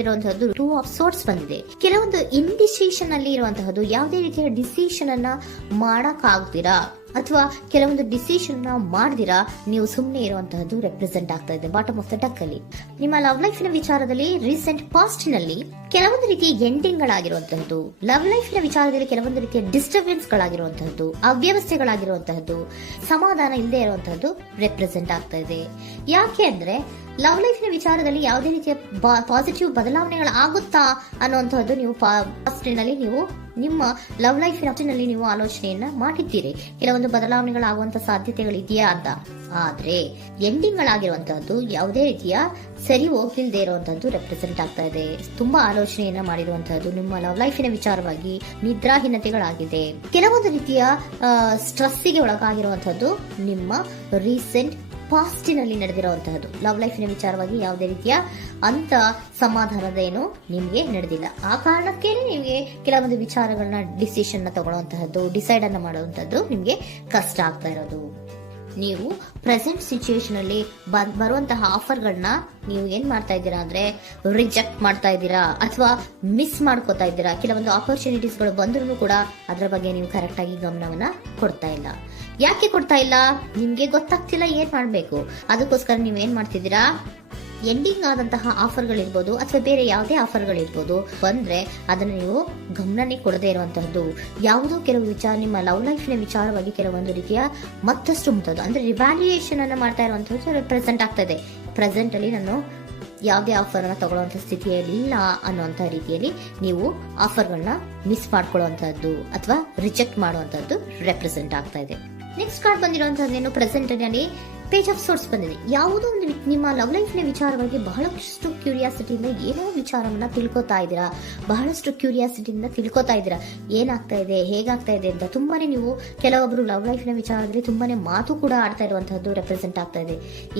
ಬಂದಿರುವಂತಹದ್ದು 2 of sorts ಬಂದಿದೆ. ಕೆಲವೊಂದು indecision ಅಲ್ಲಿ ಇರುವಂತಹದ್ದು, ಯಾವುದೇ ರೀತಿಯ ಡಿಸಿಷನ್ ಅನ್ನ ಮಾಡಕ್ ಆಗ್ತೀರಾ ಅಥವಾ ಕೆಲವೊಂದು ಡಿಸಿಷನ್ ಮಾಡ್ದಿರಾ ನೀವು ಸುಮ್ಮನೆ ಇರುವಂತಹದ್ದು ರೆಪ್ರೆಸೆಂಟ್ ಆಗ್ತಾ ಇದೆ ಬಾಟಮ್ ಆಫ್ ದ ಡಕ್ ಅಲ್ಲಿ. ನಿಮ್ಮ ಲವ್ ಲೈಫ್ ನ ವಿಚಾರದಲ್ಲಿ ರೀಸೆಂಟ್ ಪಾಸ್ಟ್ ನಲ್ಲಿ ಕೆಲವೊಂದು ರೀತಿಯ ಎಂಡಿಂಗ್ ಗಳಾಗಿರುವಂತಹದ್ದು, ಲವ್ ಲೈಫ್ ನ ವಿಚಾರದಲ್ಲಿ ಕೆಲವೊಂದು ರೀತಿಯ ಡಿಸ್ಟರ್ಬೆನ್ಸ್ ಗಳಾಗಿರುವಂತಹದ್ದು, ಅವ್ಯವಸ್ಥೆಗಳಾಗಿರುವಂತಹದ್ದು, ಸಮಾಧಾನ ಇಲ್ಲದೆ ಇರುವಂತಹದ್ದು ರೆಪ್ರೆಸೆಂಟ್ ಆಗ್ತಾ ಇದೆ. ಯಾಕೆ ಅಂದ್ರೆ ಲವ್ ಲೈಫ್ ನ ವಿಚಾರದಲ್ಲಿ ಯಾವುದೇ ರೀತಿಯ ಪಾಸಿಟಿವ್ ಬದಲಾವಣೆಗಳಾಗುತ್ತಾ ಅನ್ನುವಂತಹದ್ದು ನೀವು ಪಾಸ್ಟ್ನಲ್ಲಿ ನೀವು ನಿಮ್ಮ ಲವ್ ಲೈಫ್ ನಲ್ಲಿ ನೀವು ಆಲೋಚನೆಯನ್ನ ಮಾಡಿದ್ದೀರಿ, ಕೆಲವೊಂದು ಬದಲಾವಣೆಗಳಾಗುವಂತ ಸಾಧ್ಯತೆಗಳಿದೆಯಾ ಅಂತ. ಆದ್ರೆ ಎಂಡಿಂಗ್ ಗಳಾಗಿರುವಂತಹದ್ದು ಯಾವುದೇ ರೀತಿಯ ಸರಿ ಹೋಗ್ಲಿಲ್ಲದೆ ಇರುವಂತಹದ್ದು ರೆಪ್ರೆಸೆಂಟ್ ಆಗ್ತಾ ಇದೆ. ತುಂಬಾ ಆಲೋಚನೆಯನ್ನ ಮಾಡಿರುವಂತಹದ್ದು ನಿಮ್ಮ ಲವ್ ಲೈಫಿನ ವಿಚಾರವಾಗಿ ನಿದ್ರಾಹೀನತೆಗಳಾಗಿದೆ, ಕೆಲವೊಂದು ರೀತಿಯ ಸ್ಟ್ರೆಸ್ಸಿಗೆ ಒಳಗಾಗಿರುವಂತಹದ್ದು ನಿಮ್ಮ ರೀಸೆಂಟ್ ಪಾಸ್ಟಿನಲ್ಲಿ ನಡೆದಿರುವಂತಹದ್ದು. ಲವ್ ಲೈಫಿನ ವಿಚಾರವಾಗಿ ಯಾವುದೇ ರೀತಿಯ ಅಂತ ಸಮಾಧಾನದೇನು ನಿಮ್ಗೆ ನಡೆದಿಲ್ಲ. ಆ ಕಾರಣಕ್ಕೇನೆ ನಿಮ್ಗೆ ಕೆಲವೊಂದು ವಿಚಾರಗಳನ್ನ ಡಿಸಿಷನ್ ತಗೊಳ್ಳುವಂತಹದ್ದು, ಡಿಸೈಡ್ ಅನ್ನ ಮಾಡುವಂತಹದ್ದು ನಿಮ್ಗೆ ಕಷ್ಟ ಆಗ್ತಾ ಇರೋದು. ನೀವು ಪ್ರೆಸೆಂಟ್ ಸಿಚುವೇಶನ್ ಅಲ್ಲಿ ಬರುವಂತಹ ಆಫರ್ಗಳನ್ನ ನೀವು ಏನ್ ಮಾಡ್ತಾ ಇದ್ದೀರಾ ಅಂದ್ರೆ ರಿಜೆಕ್ಟ್ ಮಾಡ್ತಾ ಇದ್ದೀರಾ ಅಥವಾ ಮಿಸ್ ಮಾಡ್ಕೋತಾ ಇದ್ದೀರಾ. ಕೆಲವೊಂದು ಆಪರ್ಚುನಿಟೀಸ್ ಗಳು ಬಂದ್ರೂ ಕೂಡ ಅದರ ಬಗ್ಗೆ ನೀವು ಕರೆಕ್ಟ್ ಆಗಿ ಗಮನವನ್ನ ಕೊಡ್ತಾ ಇಲ್ಲ. ಯಾಕೆ ಕೊಡ್ತಾ ಇಲ್ಲ? ನಿಮ್ಗೆ ಗೊತ್ತಾಗ್ತಿಲ್ಲ ಏನ್ ಮಾಡ್ಬೇಕು. ಅದಕ್ಕೋಸ್ಕರ ನೀವ್ ಏನ್ ಮಾಡ್ತಿದ್ದೀರಾ, ಎಂಡಿಂಗ್ ಆದಂತಹ ಆಫರ್ಗಳಿರ್ಬೋದು ಅಥವಾ ಬೇರೆ ಯಾವುದೇ ಆಫರ್ಗಳಿರ್ಬೋದು ಬಂದ್ರೆ ಅದನ್ನ ನೀವು ಗಮನನೇ ಕೊಡದೇ ಇರುವಂತಹದ್ದು. ಯಾವುದೋ ಕೆಲವು ವಿಚಾರ ನಿಮ್ಮ ಲವ್ ಲೈಫ್ನ ವಿಚಾರವಾಗಿ ಕೆಲವೊಂದು ರೀತಿಯ ಮತ್ತಷ್ಟು ಮುಟ್ಟೋದು ಅಂದ್ರೆ ರಿವ್ಯಾಲ್ಯೂಯೇಷನ್ ಅನ್ನ ಮಾಡ್ತಾ ಇರುವಂತಹದ್ದು ಪ್ರೆಸೆಂಟ್ ಆಗ್ತಾ ಇದೆ. ಪ್ರೆಸೆಂಟ್ ಅಲ್ಲಿ ನಾನು ಯಾವುದೇ ಆಫರ್ ಅನ್ನ ತಗೊಳ್ಳುವಂತ ಸ್ಥಿತಿಯಲ್ಲಿ ಇಲ್ಲ ಅನ್ನುವಂತಹ ರೀತಿಯಲ್ಲಿ ನೀವು ಆಫರ್ಗಳನ್ನ ಮಿಸ್ ಮಾಡ್ಕೊಳ್ಳುವಂತಹದ್ದು ಅಥವಾ ರಿಜೆಕ್ಟ್ ಮಾಡುವಂತಹದ್ದು ರೆಪ್ರೆಸೆಂಟ್ ಆಗ್ತಾ ಇದೆ. ನೆಕ್ಸ್ಟ್ ಕಾರ್ಡ್ ಬಂದಿರುವಂತಹದ್ದೇನು, ಪ್ರೆಸೆಂಟ್ ನಲ್ಲಿ ಪೇಜ್ ಆಫ್ ಸೋರ್ಟ್ಸ್ ಬಂದಿದೆ. ಯಾವುದೋ ಒಂದು ನಿಮ್ಮ ಲವ್ ಲೈಫ್ ನ ವಿಚಾರವಾಗಿ ಬಹಳಷ್ಟು ಕ್ಯೂರಿಯಾಸಿಟಿಯಿಂದ ಏನೋ ವಿಚಾರವನ್ನ ತಿಳ್ಕೊತಾ ಇದ್ದೀರಾ, ಬಹಳಷ್ಟು ಕ್ಯೂರಿಯಾಸಿಟಿಯಿಂದ ತಿಳ್ಕೊತಾ ಇದ್ದೀರಾ ಏನಾಗ್ತಾ ಇದೆ ಹೇಗಾಗ್ತಾ ಇದೆ ಅಂತ. ತುಂಬಾನೇ ನೀವು ಕೆಲವೊಬ್ರು ಲವ್ ಲೈಫ್ ನ ವಿಚಾರದಲ್ಲಿ ತುಂಬಾನೇ ಮಾತು ಕೂಡ ಆಡ್ತಾ ಇರುವಂತಹದ್ದು ರೆಪ್ರೆಸೆಂಟ್ ಆಗ್ತಾ ಇದೆ.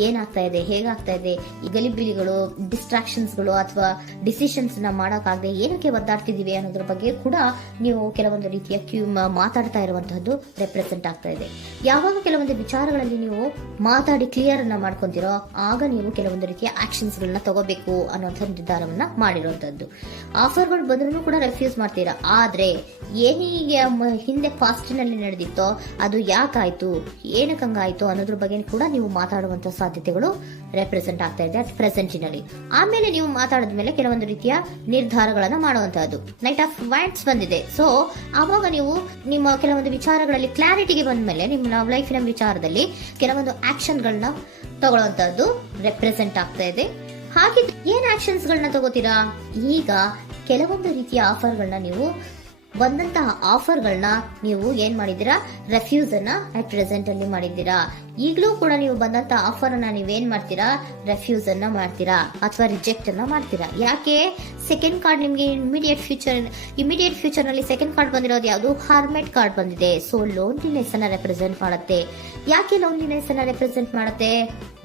ಏನಾಗ್ತಾ ಇದೆ ಹೇಗಾಗ್ತಾ ಇದೆ, ಈ ಗಲಿಬಿಲಿಗಳು, ಡಿಸ್ಟ್ರಾಕ್ಷನ್ಸ್ ಗಳು ಅಥವಾ ಡಿಸಿಷನ್ಸ್ ನ ಮಾಡಕ್ಕಾಗದೆ ಏನಕ್ಕೆ ಒದ್ದಾಡ್ತಿದೀವಿ ಅನ್ನೋದ್ರ ಬಗ್ಗೆ ಕೂಡ ನೀವು ಕೆಲವೊಂದು ರೀತಿಯ ಮಾತಾಡ್ತಾ ಇರುವಂತಹದ್ದು ರೆಪ್ರೆಸೆಂಟ್ ಆಗ್ತಾ ಇದೆ. ಯಾವಾಗ ಕೆಲವೊಂದು ವಿಚಾರಗಳಲ್ಲಿ ನೀವು ಮಾತಾಡಿ ಕ್ಲಿಯರ್ ಅನ್ನ ಮಾಡ್ಕೊಂತೀರೋ ಆಗ ನೀವು ಕೆಲವೊಂದು ರೀತಿಯ ಆಕ್ಷನ್ಸ್ ಗಳನ್ನ ತಗೋಬೇಕು ಅನ್ನುವಂಥ ನಿರ್ಧಾರವನ್ನ ಮಾಡಿರುವಂತದ್ದು. ಆಫರ್ಗಳು ಬಂದ್ರೂ ಕೂಡ ರೆಫ್ಯೂಸ್ ಮಾಡ್ತೀರಾ. ಆದ್ರೆ ಏನೀಗ ಹಿಂದೆ ಪಾಸ್ಟಿನಲ್ಲಿ ನಡೆದಿತ್ತೋ ಅದು ಯಾಕಾಯ್ತು, ಏನಕ್ಕೆ ಹಂಗಾಯ್ತು ಅನ್ನೋದ್ರ ಬಗ್ಗೆ ಕೂಡ ನೀವು ಮಾತಾಡುವಂತ ಸಾಧ್ಯತೆಗಳು ರೆಪ್ರೆಸೆಂಟ್ ಆಗ್ತಾ ಇದೆ ಅಟ್ ಪ್ರೆಸೆಂಟಿನಲ್ಲಿ. ಆಮೇಲೆ ನೀವು ಮಾತಾಡಿದ್ಮೇಲೆ ಕೆಲವೊಂದು ರೀತಿಯ ನಿರ್ಧಾರಗಳನ್ನ ಮಾಡುವಂತಹದ್ದು. ನೈಟ್ ಆಫ್ ವೈಂಡ್ಸ್ ಬಂದಿದೆ. ಸೊ ಆವಾಗ ನೀವು ನಿಮ್ಮ ಕೆಲವೊಂದು ವಿಚಾರಗಳಲ್ಲಿ ಕ್ಲಾರಿಟಿಗೆ ಬಂದ್ಮೇಲೆ ನಿಮ್ಮ ಲವ್ ಲೈಫಿನ ವಿಚಾರದಲ್ಲಿ ಕೆಲವೊಂದು ಆಕ್ಷನ್ ಗಳನ್ನ ತಗೊಳ್ಳುವಂತಹದ್ದು ರೆಪ್ರೆಸೆಂಟ್ ಆಗ್ತಾ ಇದೆ. ಹಾಗಿದ್ರೆ ಏನ್ ಆಕ್ಷನ್ಸ್ ಗಳನ್ನ ತಗೋತೀರಾ? ಈಗ ಕೆಲವೊಂದು ರೀತಿಯ ಆಫರ್ಗಳನ್ನ ನೀವು ಬಂದಂತಹ ಆಫರ್ಗಳನ್ನ ನೀವು ಏನ್ ಮಾಡಿದೀರಾ, ರೆಫ್ಯೂಸ್ ಅನ್ನ ಅಟ್ ಪ್ರೆಸೆಂಟ್ ಅಲ್ಲಿ ಮಾಡಿದ್ದೀರಾ. ಈಗಲೂ ಕೂಡ ನೀವು ಬಂದಂತ ಆಫರ್ ಅನ್ನ ನೀವೇನ್ ಮಾಡ್ತೀರಾ, ರೆಫ್ಯೂಸ್ ಅನ್ನ ಮಾಡ್ತೀರಾ ಅಥವಾ ರಿಜೆಕ್ಟ್ ಅನ್ನ ಮಾಡ್ತೀರಾ. ಯಾಕೆ? ಸೆಕೆಂಡ್ ಕಾರ್ಡ್ ನಿಮ್ಗೆ ಇಮಿಡಿಯೇಟ್ ಫ್ಯೂಚರ್ ನಲ್ಲಿ ಸೆಕೆಂಡ್ ಕಾರ್ಡ್ ಬಂದಿರೋದು ಯಾವುದು, ಹಾರ್ಮೆಟ್ ಕಾರ್ಡ್ ಬಂದಿದೆ. ಸೊ ಲೋನ್ಲಿನೆಸ್ ಅನ್ನ ರೆಪ್ರೆಸೆಂಟ್ ಮಾಡುತ್ತೆ. ಯಾಕೆ ಲೋನ್ಲಿನೆಸ್ ಅನ್ನ ರೆಪ್ರೆಸೆಂಟ್ ಮಾಡುತ್ತೆ?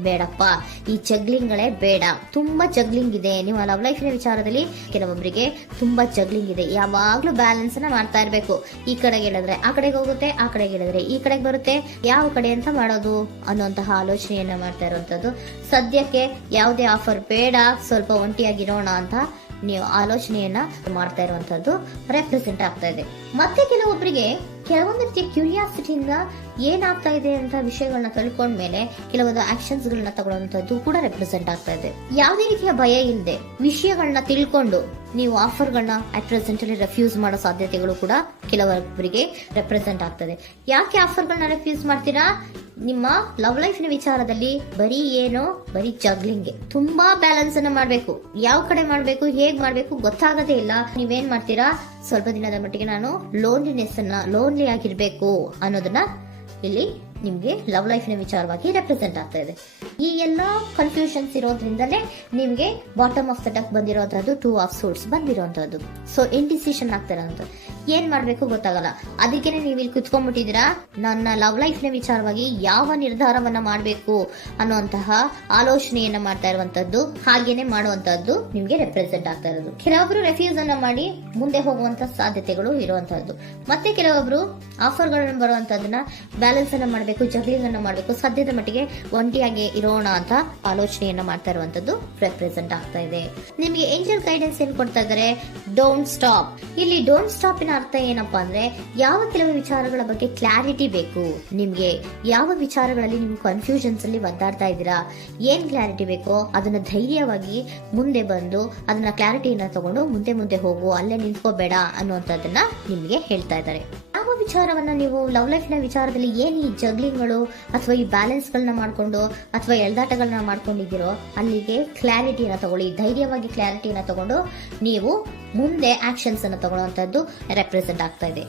ಬೇಡಪ್ಪ, ಈ ಜಗ್ಲಿಂಗ್ ಗಳೇ ಬೇಡ. ತುಂಬಾ ಜಗ್ಲಿಂಗ್ ಇದೆ ನಿಮ್ಮ ಲವ್ ಲೈಫ್ ನ ವಿಚಾರದಲ್ಲಿ. ಕೆಲವೊಬ್ಬರಿಗೆ ತುಂಬಾ ಜಗ್ಲಿಂಗ್ ಇದೆ. ಯಾವಾಗ್ಲೂ ಬ್ಯಾಲೆನ್ಸ್ ಅನ್ನ ಮಾಡ್ತಾ ಇರ್ಬೇಕು. ಈ ಕಡೆಗೆ ಹೇಳಿದ್ರೆ ಆ ಕಡೆಗೆ ಹೋಗುತ್ತೆ, ಆ ಕಡೆಗೆ ಹೇಳಿದ್ರೆ ಈ ಕಡೆಗೆ ಬರುತ್ತೆ. ಯಾವ ಕಡೆ ಅಂತ ಮಾಡೋದು ಅನ್ನುವಂತಹ ಆಲೋಚನೆಯನ್ನ ಮಾಡ್ತಾ ಇರುವಂತದ್ದು. ಸದ್ಯಕ್ಕೆ ಯಾವುದೇ ಆಫರ್ ಬೇಡ, ಸ್ವಲ್ಪ ಒಂಟಿಯಾಗಿರೋಣ ಅಂತ ನೀವು ಆಲೋಚನೆಯನ್ನ ಮಾಡ್ತಾ ಇರುವಂತದ್ದು ರೆಪ್ರೆಸೆಂಟ್ ಆಗ್ತಾ ಇದೆ. ಮತ್ತೆ ಕೆಲವೊಬ್ಬರಿಗೆ ಕೆಲವೊಂದು ರೀತಿಯ ಕ್ಯೂರಿಯಾಸಿಟಿಯಿಂದ ಏನಾಗ್ತಾ ಇದೆ ಅಂತ ವಿಷಯಗಳನ್ನ ತಿಳ್ಕೊಂಡ್ಮೇಲೆ ಕೆಲವೊಂದು ಆಕ್ಷನ್ಸ್ ಗಳನ್ನ ತಗೊಳ್ಳುವಂತದ್ದು ಕೂಡ ರೆಪ್ರೆಸೆಂಟ್ ಆಗ್ತಾ ಇದೆ. ಯಾವುದೇ ರೀತಿಯ ಭಯ ಇಲ್ಲದೆ ವಿಷಯಗಳನ್ನ ತಿಳ್ಕೊಂಡು ನೀವು ಆಫರ್ಗಳನ್ನ ಅಟ್ ಪ್ರೆಸೆಂಟ್ ಅಲ್ಲಿ ರೆಫ್ಯೂಸ್ ಮಾಡೋ ಸಾಧ್ಯತೆಗಳು ಕೂಡ ಕೆಲವೊಬ್ಬರಿಗೆ ರೆಪ್ರೆಸೆಂಟ್ ಆಗ್ತದೆ. ಯಾಕೆ ಆಫರ್ಗಳನ್ನ ರೆಫ್ಯೂಸ್ ಮಾಡ್ತೀರಾ? ನಿಮ್ಮ ಲವ್ ಲೈಫ್ ನ ವಿಚಾರದಲ್ಲಿ ಬರೀ ಜಗ್ಲಿಂಗ್, ತುಂಬಾ ಬ್ಯಾಲೆನ್ಸ್ ಅನ್ನ ಮಾಡ್ಬೇಕು. ಯಾವ ಕಡೆ ಮಾಡ್ಬೇಕು, ಹೇಗ್ ಮಾಡ್ಬೇಕು ಗೊತ್ತಾಗದೇ ಇಲ್ಲ. ನೀವೇನ್ ಮಾಡ್ತೀರಾ, ಸ್ವಲ್ಪ ದಿನದ ಮಟ್ಟಿಗೆ ನಾನು ಲೋನ್ಲಿ ಆಗಿರ್ಬೇಕು ಅನ್ನೋದನ್ನ ಇಲ್ಲಿ ನಿಮ್ಗೆ ಲವ್ ಲೈಫ್ ನ ವಿಚಾರವಾಗಿ ರೆಪ್ರೆಸೆಂಟ್ ಆಗ್ತಾ ಇದೆ. ಈ ಎಲ್ಲಾ ಕನ್ಫ್ಯೂಷನ್ಸ್ ಇರೋದ್ರಿಂದಲೇ ನಿಮ್ಗೆ ಬಾಟಮ್ ಆಫ್ ದ ಡಕ್ ಬಂದಿರೋಂತದ್ದು 2 ಆಫ್ ಸೋರ್ಟ್ಸ್ ಬಂದಿರೋಂತದ್ದು. ಸೊ ಇಂಡಿಸಿಷನ್ ಆಗ್ತಾ ಇರೋಂಥದ್ದು, ಏನ್ ಮಾಡ್ಬೇಕು ಗೊತ್ತಾಗಲ್ಲ. ಅದಕ್ಕೇನೆ ನೀವು ಇಲ್ಲಿ ಕುತ್ಕೊಂಡ್ಬಿಟ್ಟಿದ್ದೀರಾ, ನನ್ನ ಲವ್ ಲೈಫ್ ನ ವಿಚಾರವಾಗಿ ಯಾವ ನಿರ್ಧಾರವನ್ನ ಮಾಡ್ಬೇಕು ಅನ್ನುವಂತಹ ಆಲೋಚನೆಯನ್ನ ಮಾಡ್ತಾ ಇರುವಂತದ್ದು, ಹಾಗೇನೆ ಮಾಡುವಂತದ್ದು ನಿಮ್ಗೆ ರೆಪ್ರೆಸೆಂಟ್ ಆಗ್ತಾ ಇರೋದು. ಕೆಲವೊಬ್ರು ರೆಫ್ಯೂಸ್ ಅನ್ನ ಮಾಡಿ ಮುಂದೆ ಹೋಗುವಂತ ಸಾಧ್ಯತೆಗಳು ಇರುವಂತಹದ್ದು. ಮತ್ತೆ ಕೆಲವೊಬ್ರು ಆಫರ್ಗಳನ್ನ ಬರುವಂತದನ್ನ ಬ್ಯಾಲೆನ್ಸ್ ಅನ್ನ ಮಾಡ್ಬೇಕು ಮಾಡಬೇಕು, ಜಗ್ಲಿಂಗ್ ಅನ್ನ ಮಾಡಬೇಕು, ಸದ್ಯದ ಮಟ್ಟಿಗೆ ಒಂಟಿಯಾಗಿ ಇರೋಣ ಅಂತ ಆಲೋಚನೆಯನ್ನ ಮಾಡ್ತಾ ಇರುವಂತದ್ದು ರೆಪ್ರೆಸೆಂಟ್ ಆಗ್ತಾ ಇದೆ. ನಿಮಗೆ ಏಂಜಲ್ ಗೈಡೆನ್ಸ್ ಏನ್ ಕೊಡ್ತಾ ಇದ್ದಾರೆ, ಡೋಂಟ್ ಸ್ಟಾಪ್. ಇಲ್ಲಿ ಡೋಂಟ್ ಸ್ಟಾಪ್ ಇನ ಅರ್ಥ ಏನಪ್ಪಾ ಅಂದ್ರೆ, ಯಾವ ಕೆಲವು ವಿಚಾರಗಳ ಬಗ್ಗೆ ಕ್ಲಾರಿಟಿ ಬೇಕು ನಿಮ್ಗೆ, ಯಾವ ವಿಚಾರಗಳಲ್ಲಿ ನೀವು ಕನ್ಫ್ಯೂಷನ್ಸ್ ಅಲ್ಲಿ ಒದ್ದಾಡ್ತಾ ಇದ್ದೀರಾ, ಏನ್ ಕ್ಲಾರಿಟಿ ಬೇಕೋ ಅದನ್ನ ಧೈರ್ಯವಾಗಿ ಮುಂದೆ ಬಂದು ಅದನ್ನ ಕ್ಲಾರಿಟಿಯನ್ನ ತಗೊಂಡು ಮುಂದೆ ಹೋಗು, ಅಲ್ಲೇ ನಿಂತ್ಕೋಬೇಡ ಅನ್ನುವಂಥದ್ದನ್ನ ನಿಮ್ಗೆ ಹೇಳ್ತಾ ಇದ್ದಾರೆ. ಯಾವ ವಿಚಾರವನ್ನ ನೀವು ಲವ್ ಲೈಫ್ ನ ವಿಚಾರದಲ್ಲಿ ಏನ್ ಈ ಜಗ್ಲಿಂಗ್ಗಳು ಅಥವಾ ಈ ಬ್ಯಾಲೆನ್ಸ್ ಗಳನ್ನ ಮಾಡ್ಕೊಂಡು ಅಥವಾ ಎಳ್ದಾಟಗಳನ್ನ ಮಾಡ್ಕೊಂಡಿದ್ದೀರೋ ಅಲ್ಲಿಗೆ ಕ್ಲಾರಿಟಿಯನ್ನ ತಗೊಳ್ಳಿ, ಧೈರ್ಯವಾಗಿ ಕ್ಲಾರಿಟಿಯನ್ನ ತಗೊಂಡು ನೀವು ಮುಂದೆ ಆಕ್ಷನ್ಸ್ ಅನ್ನ ತಗೊಳ್ಳುವಂತದ್ದು ರೆಪ್ರೆಸೆಂಟ್ ಆಗ್ತಾ ಇದೆ.